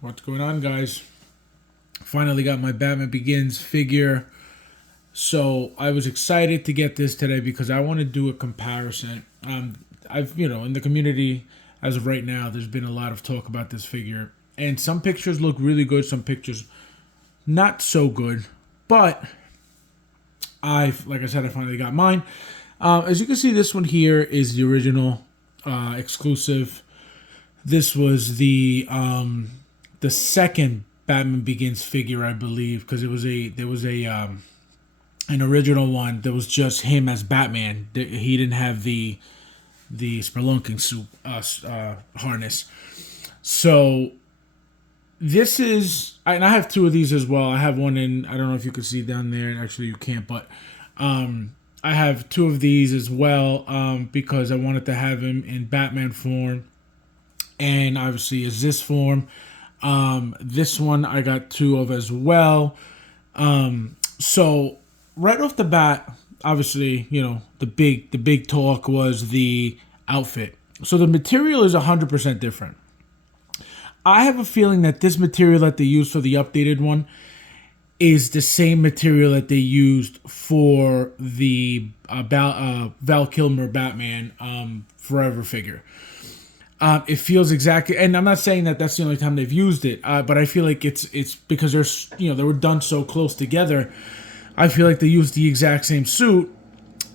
What's going on, guys? Finally got my Batman Begins figure. So I was excited to get this today because I want to do a comparison. In the community as of right now, there's been a lot of talk about this figure, and some pictures look really good, some pictures not so good. But like I said, I finally got mine. As you can see, this one here is the original exclusive. This was the second Batman Begins figure, I believe, because there was a an original one that was just him as Batman. He didn't have the spelunking suit harness. So this is, and I have two of these as well. I have one in, I don't know if you can see down there. Actually, you can't, but I have two of these as well because I wanted to have him in Batman form, and obviously is this form. This one I got two of as well. So right off the bat, obviously, the big talk was the outfit. So the material is 100% different. I have a feeling that this material that they used for the updated one is the same material that they used for the Val Kilmer Batman Forever figure. It feels exactly, and I'm not saying that that's the only time they've used it, but I feel like it's because they were done so close together. I feel like they used the exact same suit,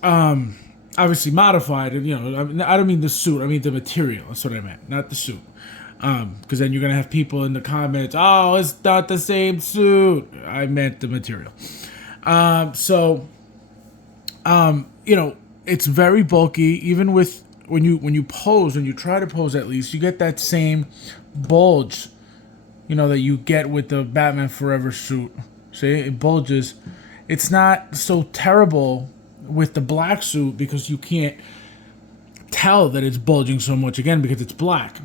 obviously modified. And I don't mean the suit, I mean the material. That's what I meant, not the suit. Because then you're gonna have people in the comments, "Oh, it's not the same suit." I meant the material. So, it's very bulky. Even with when you pose, when you try to pose, at least you get that same bulge, that you get with the Batman Forever suit. See, it bulges. It's not so terrible with the black suit because you can't tell that it's bulging so much, again, because it's black.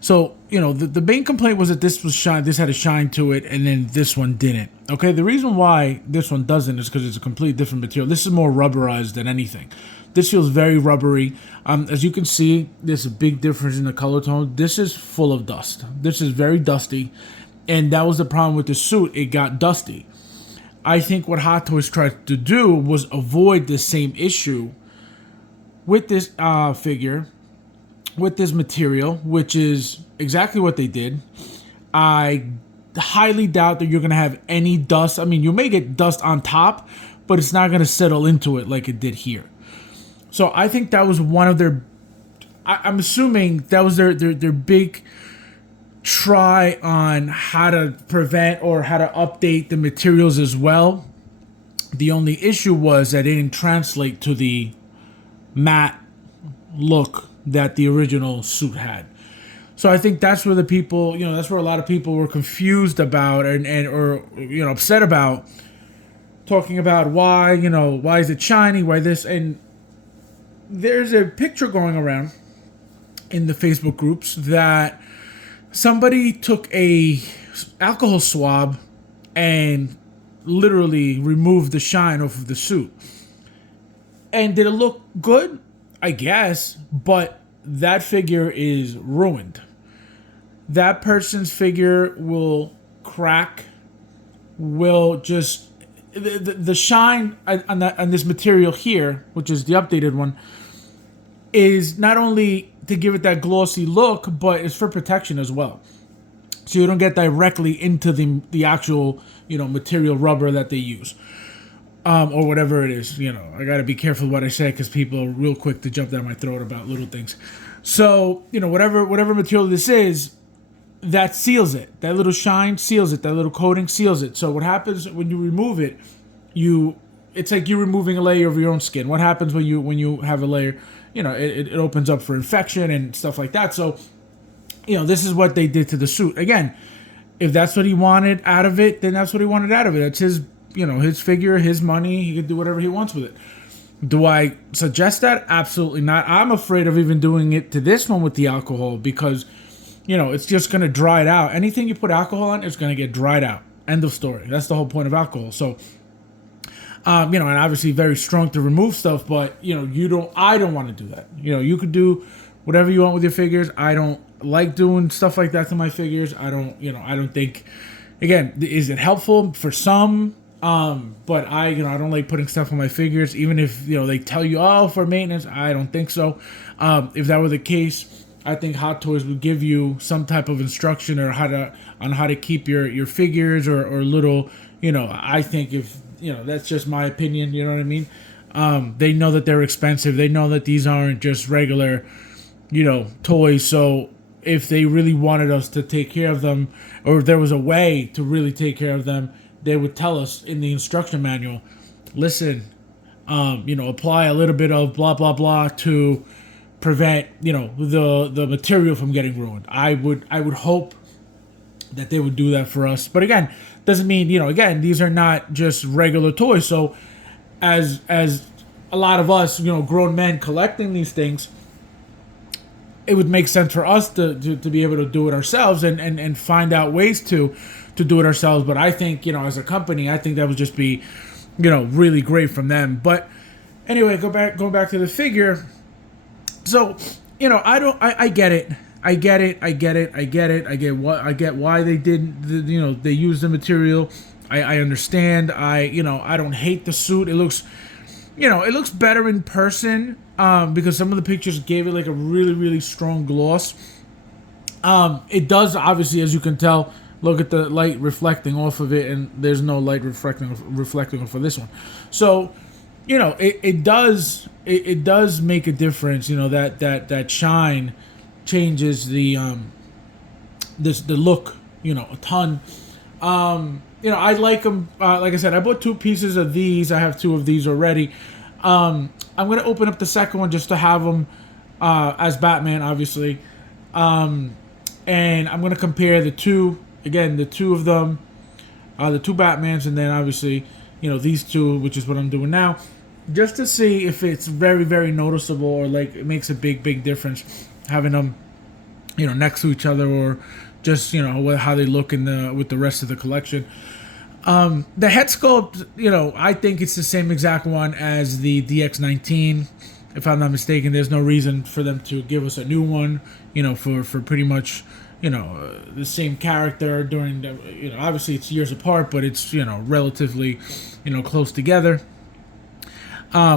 So, the main complaint was that this had a shine to it, and then this one didn't. Okay, the reason why this one doesn't is because it's a completely different material. This is more rubberized than anything. This feels very rubbery. As you can see, there's a big difference in the color tone. This is full of dust. This is very dusty, and that was the problem with the suit. It got dusty. I think what Hot Toys tried to do was avoid the same issue with this figure, with this material, which is exactly what they did. I highly doubt that you're going to have any dust. I mean, you may get dust on top, but it's not going to settle into it like it did here. So I think that was one of their, I'm assuming that was their big try on how to prevent or how to update the materials as well. The only issue was that it didn't translate to the matte look that the original suit had. So I think that's where the people, that's where a lot of people were confused about or upset about, talking about why is it shiny, why this. And there's a picture going around in the Facebook groups that somebody took a alcohol swab and literally removed the shine off of the suit. And did it look good? I guess, but that figure is ruined. That person's figure will crack, will just, the shine on this material here, which is the updated one, is not only to give it that glossy look, but it's for protection as well. So you don't get directly into the actual, material rubber that they use. Or whatever it is, I got to be careful what I say because people are real quick to jump down my throat about little things. So, whatever material this is, that seals it. That little shine seals it. That little coating seals it. So what happens when you remove it, it's like you're removing a layer of your own skin. What happens when you have a layer, it opens up for infection and stuff like that. So, this is what they did to the suit. Again, if that's what he wanted out of it, then that's what he wanted out of it. That's his his figure, his money. He could do whatever he wants with it. Do I suggest that? Absolutely not. I'm afraid of even doing it to this one with the alcohol because, it's just going to dry it out. Anything you put alcohol on, it's going to get dried out. End of story. That's the whole point of alcohol. So, and obviously very strong to remove stuff, but, I don't want to do that. You could do whatever you want with your figures. I don't like doing stuff like that to my figures. I don't, I don't think, again, is it helpful for some? But I don't like putting stuff on my figures, even if, they tell you, oh, for maintenance. I don't think so. If that were the case, I think Hot Toys would give you some type of instruction or on how to keep your figures or little, I think if, that's just my opinion, you know what I mean? They know that they're expensive. They know that these aren't just regular, toys. So if they really wanted us to take care of them, or if there was a way to really take care of them, they would tell us in the instruction manual, listen, apply a little bit of blah, blah, blah to prevent, the material from getting ruined. I would hope that they would do that for us. But again, doesn't mean, again, these are not just regular toys. So as a lot of us, grown men collecting these things, it would make sense for us to be able to do it ourselves and find out ways to do it ourselves. But I think, as a company, I think that would just be, really great from them. But anyway, going back to the figure. So, I get it. I get why they didn't, they used the material. I understand. I don't hate the suit. It looks, it looks better in person, because some of the pictures gave it like a really, really strong gloss. It does, obviously, as you can tell, look at the light reflecting off of it, and there's no light reflecting off of this one. So, it does make a difference. That shine changes the look, a ton. I like them. Like I said, I bought 2 pieces of these. I have 2 of these already. I'm gonna open up the second one just to have them as Batman, obviously. And I'm gonna compare the two of them, the 2 Batmans, and then obviously, these 2, which is what I'm doing now, just to see if it's very, very noticeable or like it makes a big, big difference having them, next to each other, or just how they look with the rest of the collection. The head sculpt, I think it's the same exact one as the DX19. If I'm not mistaken, there's no reason for them to give us a new one, for pretty much, the same character during the, obviously it's years apart, but it's, relatively, close together.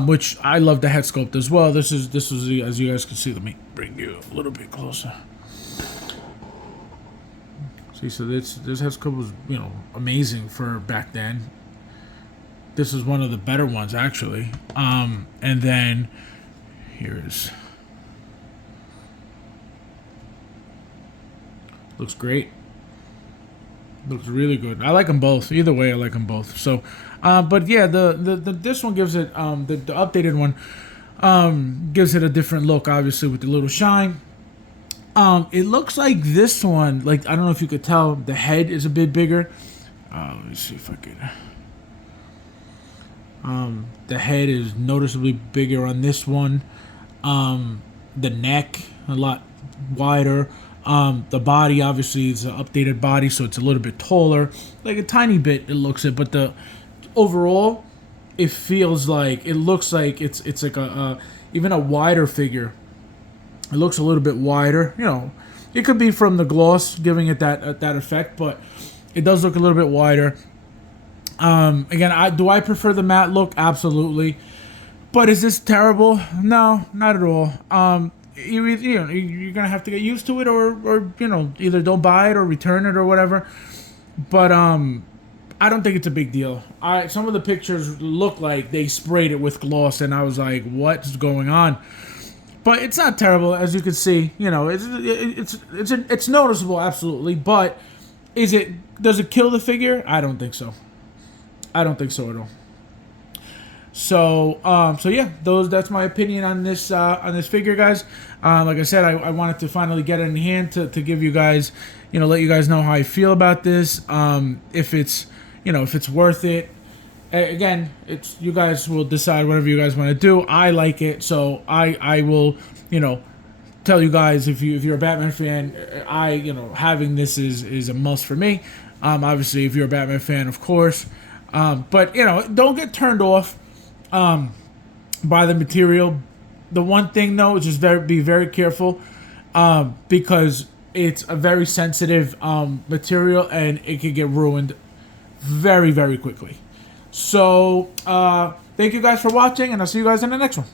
Which I love the head sculpt as well. This is as you guys can see. Let me bring you a little bit closer. See, so this head sculpt was, amazing for back then. This is one of the better ones, actually. And then here's, looks great. Looks really good. I like them both. Either way, I like them both. So, but yeah, the this one gives it, the updated one, gives it a different look, obviously, with the little shine. It looks like this one, like, I don't know if you could tell, the head is a bit bigger. Let me see if I can. The head is noticeably bigger on this one. The neck, a lot wider. The body, obviously, is an updated body, so it's a little bit taller. Like a tiny bit, it looks it, but the overall, it feels like, it looks like it's like even a wider figure. It looks a little bit wider. It could be from the gloss giving it that effect, but it does look a little bit wider. Again, do I prefer the matte look? Absolutely. But is this terrible? No, not at all. You're gonna have to get used to it, or either don't buy it or return it or whatever. But I don't think it's a big deal. Some of the pictures look like they sprayed it with gloss, and I was like, what's going on? But it's not terrible, as you can see. It's noticeable, absolutely. But does it kill the figure? I don't think so. I don't think so at all. So yeah, that's my opinion on this figure, guys. Like I said, I wanted to finally get it in hand to give you guys, let you guys know how I feel about this. If it's worth it. Again, it's, you guys will decide whatever you guys want to do. I like it, so I will, tell you guys, if you're a Batman fan, having this is a must for me. Obviously, if you're a Batman fan, of course. But don't get turned off by the material. The one thing though is just be very careful, because it's a very sensitive material and it can get ruined very quickly. So thank you guys for watching, and I'll see you guys in the next one.